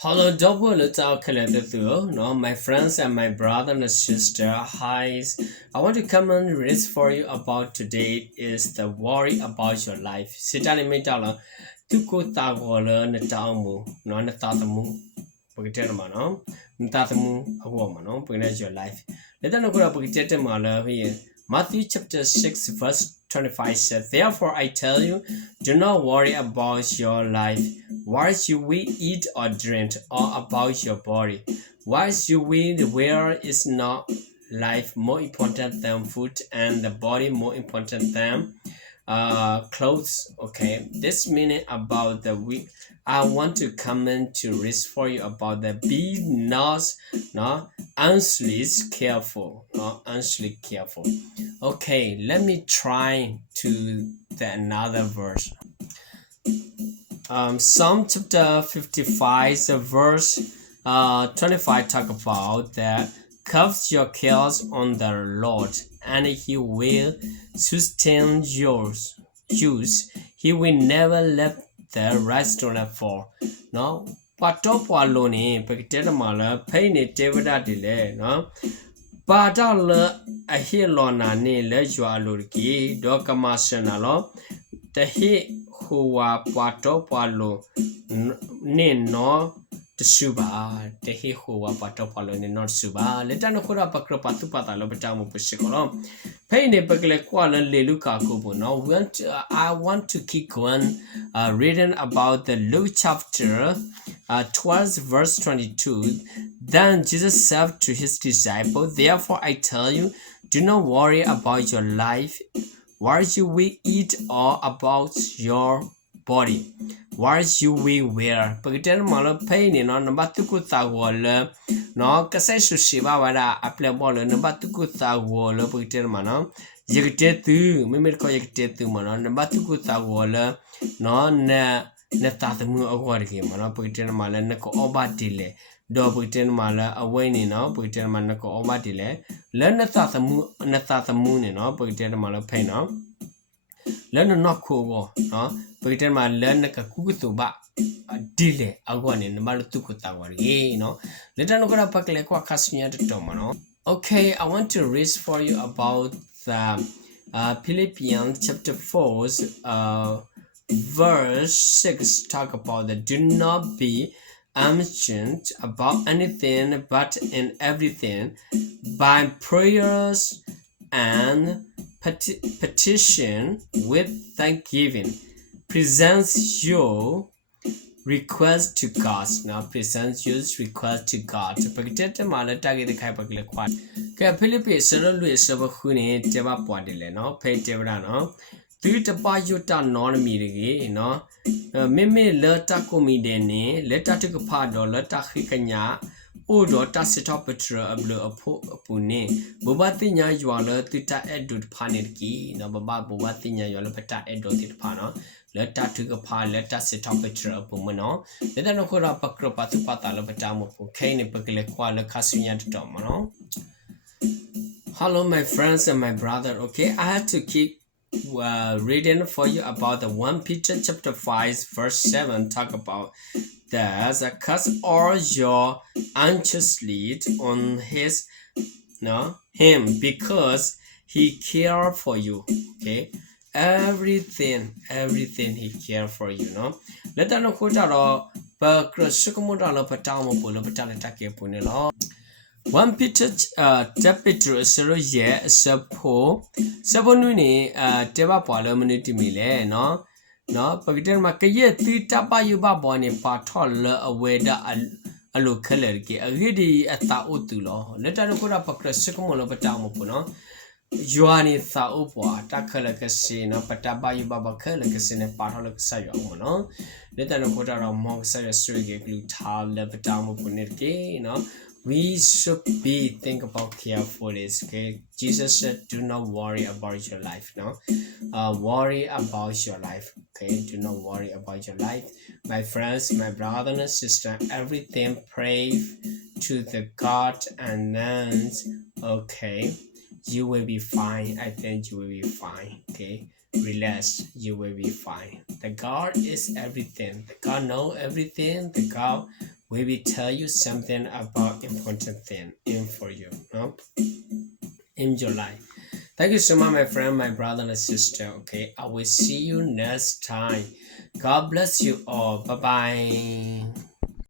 Hello, double no, my friends and my brother and sister. Hi, I want to come and read for you about today is the worry about your life. Sitani metala, tuko tagola natamu, no natatamu, pagitermano, natatamu, a woman, no, pagnet your life. Let them go up with here. Matthew chapter 6, verse 25 says, therefore I tell you, do not worry about your life why should we eat or drink, or about your body? Why should we wear is not life more important than food and the body more important than clothes? Okay, this meaning about the week. I want to comment to read for you about the be not no anxiously careful, not anxiously careful. Okay, let me try to the another verse. Psalm chapter 55, the verse 25 talk about that cast your cares on the Lord, and He will sustain yours. Use He will never let the righteous fall. No, but top alone, picture mala, pain it, David Adile, no. But all a hilona ne lejua lurki, dokamasana the he who wa pato palo ne no the suba the he who wa pato palo ne not suba letano kura pakro patu patalo betamu pushikolo pay ne bakle kwala leluka kubo no I want to keep on reading about the Luke chapter 12 verse 22. Then Jesus said to his disciples, therefore I tell you, do not worry about your life, why should we eat or about your body? Why should we wear? Pagkatyan mo lo pay ni no nabatu ko tawol no kasi susiba wala aple mo lo nabatu ko tawol pagkatyan mo no yagte tu mimir ko yagte tu mo no nabatu ko tawol no na tatamu agwar ki mo no pagkatyan mo lo na ko oba dile do pagkatyan mo lo away ni no pagkatyan mo na ko oba dile le na tatamu ni no pagkatyan mo lo pay no learn not cool no pagkatyan mo learn na ka kukuto ba dile agwan ni malo tukuta war ye no letan ko na pakle ko kasnya to no. Okay, I want to read for you about the Philippians chapter 4 verse 6 talk about the do not be anxious about anything but in everything by prayers and petition with thanksgiving presents your request to God. Now presents your request to God. Pagkatete mala tagi de kai pagle kwat. Kaya Philippi sero lu sabo khuni teba pwadile no pay tebra no. Tu tapa yuta non mi de no. Mimi leta ko mi de ni leta tu ka pa do leta khikanya odo ta sita petra ablo apo apune bobati nya ywa tita edut phanit ki no baba bobati nya ywa peta edot tit phano leta tu ka pha leta sita petra apo no leta no khora pakro patu pata lo peta mo ko khaine pakle kwa lo khasunya to mo no. Hello my friends and my brother. Okay, I had to keep reading for you about the 1 Peter chapter 5 verse 7 talk about there's a cast all your anxious lead on him because he care for you. Okay, everything he care for you. No, let that no kutaro pa krasukumo lo patamo pulo patala take punilo. 1 Peter chapter 0 ye sapo nu ni teba palo minute mile no pagiter ma kaye ti tapa yu ba bo ni pa thol aweda alo khaler ki agidi ata otu lo leta no kura pakra sikomo lo pata mo puno yuani sa opwa takhala kasi no pataba yu ba ba khala kasi ne pa thol ka sa yo mo no leta no kura ro mo sa ya sri ge glu tha le pata mo punir ki no. We should be think about careful is okay. Jesus said, "Do not worry about your life." No, worry about your life. Okay, do not worry about your life, my friends, my brother and sister. Everything pray to the God, and then okay, you will be fine. I think you will be fine. Okay, relax. You will be fine. The God is everything. The God know everything. The God we will tell you something about important thing in for you, no? In July. Thank you so much, my friend, my brother and sister. Okay, I will see you next time. God bless you all. Bye bye.